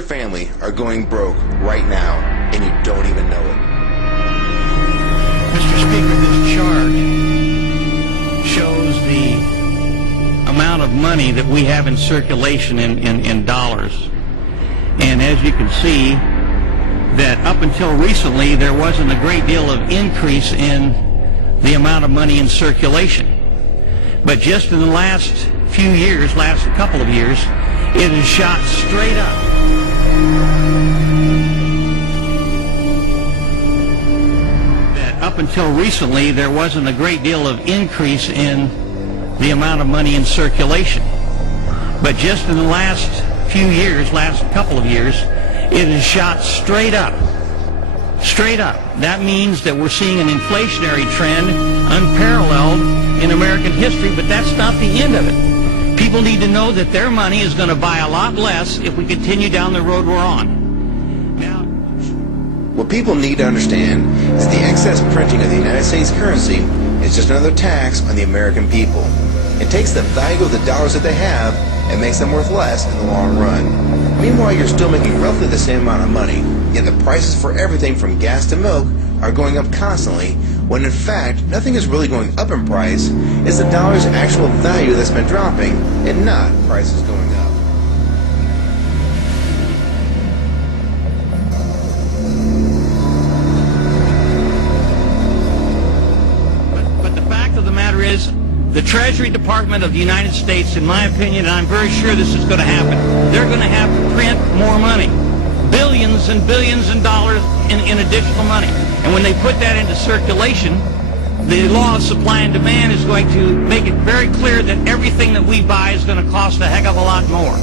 your family are going broke right now, and you don't even know it. Mr. Speaker, this chart shows the amount of money that we have in circulation in dollars. And as you can see, that up until recently, there wasn't a great deal of increase in the amount of money in circulation. But just in the last few years, last couple of years, it has shot straight up. That up until recently, there wasn't a great deal of increase in the amount of money in circulation. But just in the last few years, last couple of years, it has shot straight up. Straight up. That means that we're seeing an inflationary trend unparalleled in American history, but that's not the end of it. People need to know that their money is going to buy a lot less if we continue down the road we're on. Now, what people need to understand is the excess printing of the United States currency is just another tax on the American people. It takes the value of the dollars that they have and makes them worth less in the long run. Meanwhile, you're still making roughly the same amount of money, yet the prices for everything from gas to milk are going up constantly, when in fact, nothing is really going up in price. It's the dollar's actual value that's been dropping, and not prices going up. But the fact of the matter is, the Treasury Department of the United States, in my opinion, and I'm very sure this is going to happen, they're going to have to print more money. Billions and billions of dollars in additional money. And when they put that into circulation, the law of supply and demand is going to make it very clear that everything that we buy is going to cost a heck of a lot more.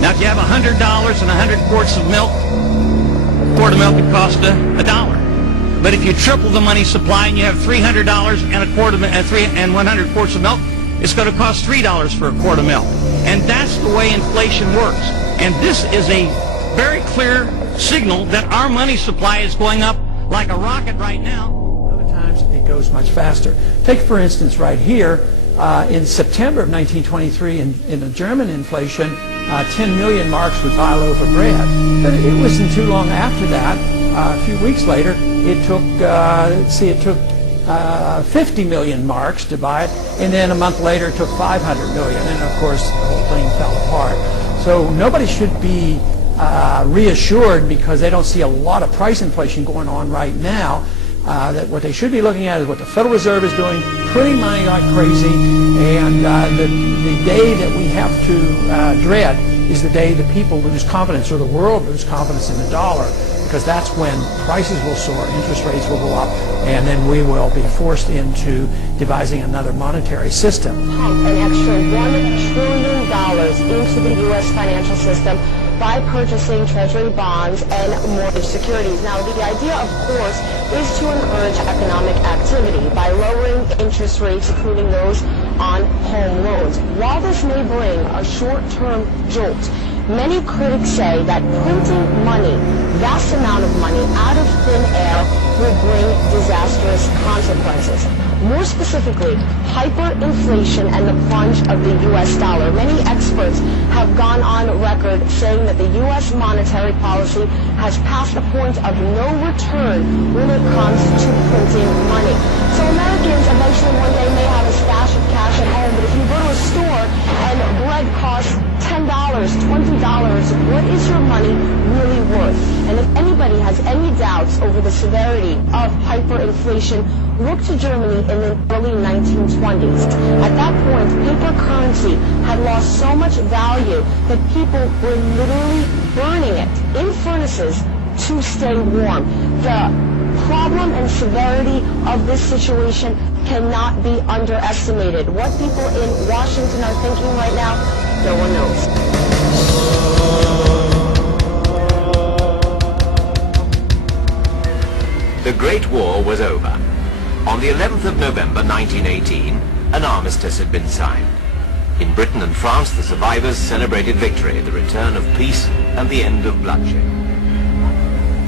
Now, if you have $100 and 100 quarts of milk, a quart of milk would cost $1. But if you triple the money supply and you have $300 and a quart of and 100 quarts of milk, it's going to cost $3 for a quart of milk. And that's the way inflation works. And this is a very clear signal that our money supply is going up like a rocket right now. Other times it goes much faster. Take, for instance, right here, in September of 1923, in the German inflation, 10 million marks would buy a loaf of bread. But it wasn't too long after that, a few weeks later, it took 50 million marks to buy it, and then a month later it took 500 million, and of course the whole thing fell apart. So nobody should be reassured because they don't see a lot of price inflation going on right now. That what they should be looking at is what the Federal Reserve is doing, printing money like crazy, and the day that we have to dread is the day the people lose confidence, or the world lose confidence in the dollar, because that's when prices will soar, interest rates will go up, and then we will be forced into devising another monetary system. Pump an extra $1 trillion into the U.S. financial system by purchasing Treasury bonds and mortgage securities. Now, the idea, of course, is to encourage economic activity by lowering interest rates, including those on home loans. While this may bring a short-term jolt, many critics say that printing money, vast amount of money, out of thin air will bring disastrous consequences. More specifically, hyperinflation and the plunge of the U.S. dollar. Many experts have gone on record saying that the U.S. monetary policy has passed the point of no return when it comes to printing money. So Americans eventually one day may have a stash of cash at home, but if you go to a store and bread costs $10, $20, what is your money really worth? And if anybody has any doubts over the severity of hyperinflation, look to Germany in the early 1920s. At that point, paper currency had lost so much value that people were literally burning it in furnaces to stay warm. The problem and severity of this situation cannot be underestimated. What people in Washington are thinking right now, no one knows. The Great War was over. On the 11th of November 1918, an armistice had been signed. In Britain and France, the survivors celebrated victory, the return of peace, and the end of bloodshed.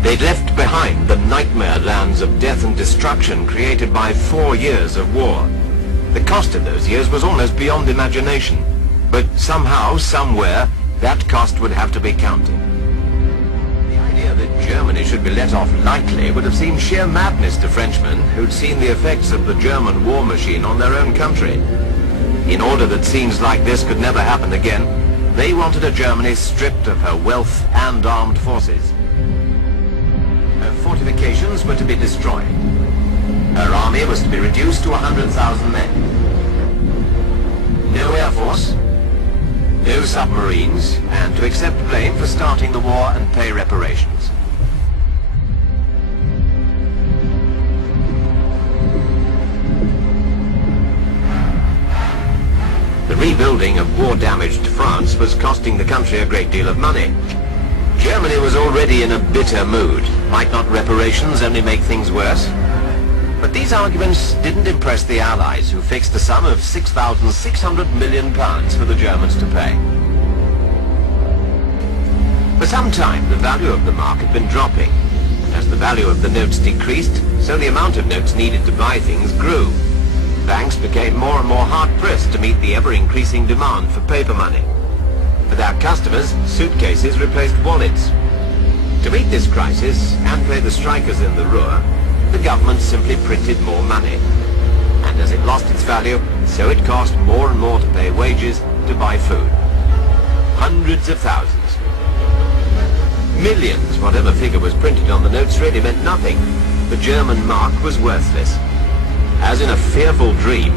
They'd left behind the nightmare lands of death and destruction created by 4 years of war. The cost of those years was almost beyond imagination, but somehow, somewhere, that cost would have to be counted. that Germany should be let off lightly would have seemed sheer madness to Frenchmen who'd seen the effects of the German war machine on their own country. In order that scenes like this could never happen again, they wanted a Germany stripped of her wealth and armed forces. Her fortifications were to be destroyed. Her army was to be reduced to 100,000 men. No air force, no submarines, and to accept blame for starting the war and pay reparations. The rebuilding of war-damaged France was costing the country a great deal of money. Germany was already in a bitter mood. Might not reparations only make things worse? But these arguments didn't impress the Allies, who fixed a sum of £6,600 million for the Germans to pay. For some time, the value of the mark had been dropping. As the value of the notes decreased, so the amount of notes needed to buy things grew. Banks became more and more hard-pressed to meet the ever-increasing demand for paper money. Without customers, suitcases replaced wallets. To meet this crisis and pay the strikers in the Ruhr, the government simply printed more money. And as it lost its value, so it cost more and more to pay wages, to buy food. Hundreds of thousands. Millions, whatever figure was printed on the notes, really meant nothing. The German mark was worthless. As in a fearful dream,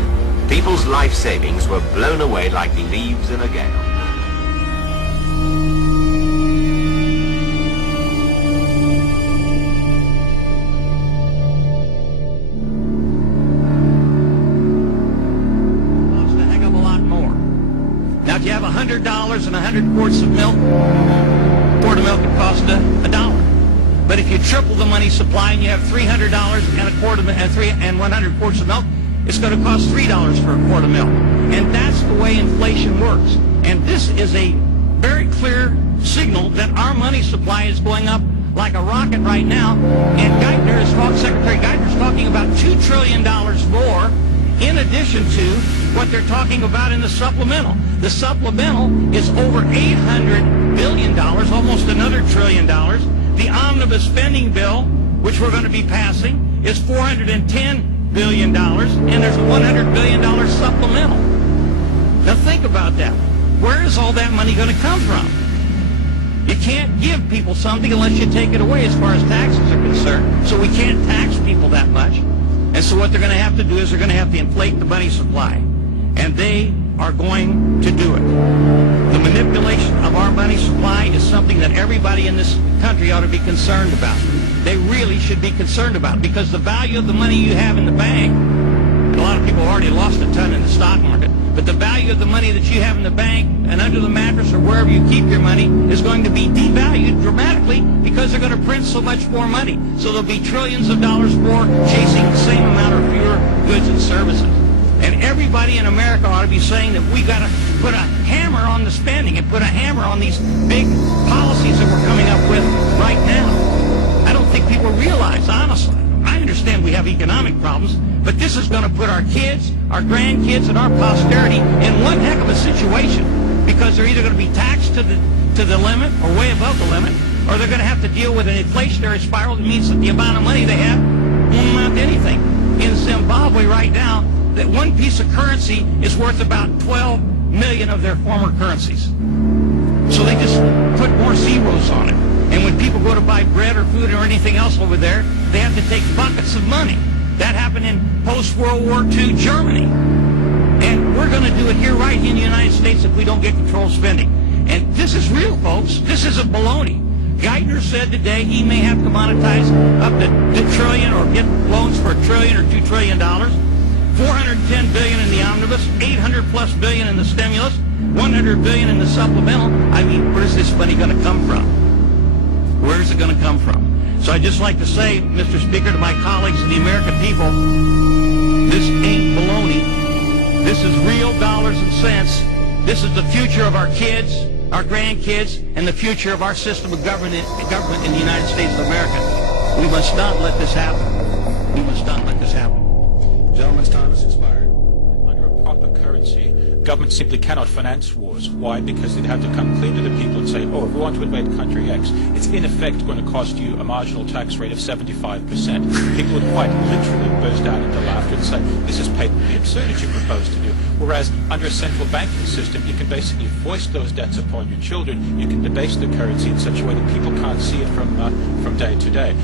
people's life savings were blown away like leaves in a gale. If you have $100 and 100 quarts of milk, a quart of milk would cost $1. But if you triple the money supply and you have $300 and a quart of and 100 quarts of milk, it's going to cost $3 for a quart of milk. And that's the way inflation works. And this is a very clear signal that our money supply is going up like a rocket right now. And Secretary Geithner is talking about $2 trillion more in addition to what they're talking about in the supplemental. The supplemental is over $800 billion, almost another $1 trillion. The omnibus spending bill, which we're going to be passing, is $410 billion, and there's a $100 billion supplemental. Now think about that. Where is all that money going to come from? You can't give people something unless you take it away as far as taxes are concerned. So we can't tax people that much. And so what they're going to have to do is they're going to have to inflate the money supply. And they are going to do it. The manipulation of our money supply is something that everybody in this country ought to be concerned about. They really should be concerned about, because the value of the money you have in the bank, and a lot of people have already lost a ton in the stock market, but the value of the money that you have in the bank and under the mattress or wherever you keep your money is going to be devalued dramatically because they're going to print so much more money. So there'll be trillions of dollars more chasing the same amount of fewer goods and services. And everybody in America ought to be saying that we got to put a hammer on the spending and put a hammer on these big policies that we're coming up with right now. I don't think people realize, honestly. I understand we have economic problems, but this is going to put our kids, our grandkids, and our posterity in one heck of a situation, because they're either going to be taxed to the limit or way above the limit, or they're going to have to deal with an inflationary spiral that means that the amount of money they have won't amount to anything. In Zimbabwe right now, that one piece of currency is worth about 12 million of their former currencies. So they just put more zeros on it. And when people go to buy bread or food or anything else over there, they have to take buckets of money. That happened in post-World War II Germany. And we're going to do it here right in the United States if we don't get controlled spending. And this is real, folks. This isn't baloney. Geithner said today he may have to monetize up to $2 trillion or get loans for $1 trillion or $2 trillion. $410 billion in the omnibus, $800+ billion in the stimulus, $100 billion in the supplemental. I mean, where's this money going to come from? Where's it going to come from? So I'd just like to say, Mr. Speaker, to my colleagues and the American people, this ain't baloney. This is real dollars and cents. This is the future of our kids, our grandkids, and the future of our system of government in the United States of America. We must not let this happen. We must not let this happen. Gentlemen's time has expired. Under a proper currency, government simply cannot finance wars. Why? Because they'd have to come clean to the people and say, oh, if we want to invade country X, it's in effect going to cost you a marginal tax rate of 75%. People would quite literally burst out into laughter and say, this is patently absurd as you propose to do. Whereas under a central banking system, you can basically foist those debts upon your children. You can debase the currency in such a way that people can't see it from day to day.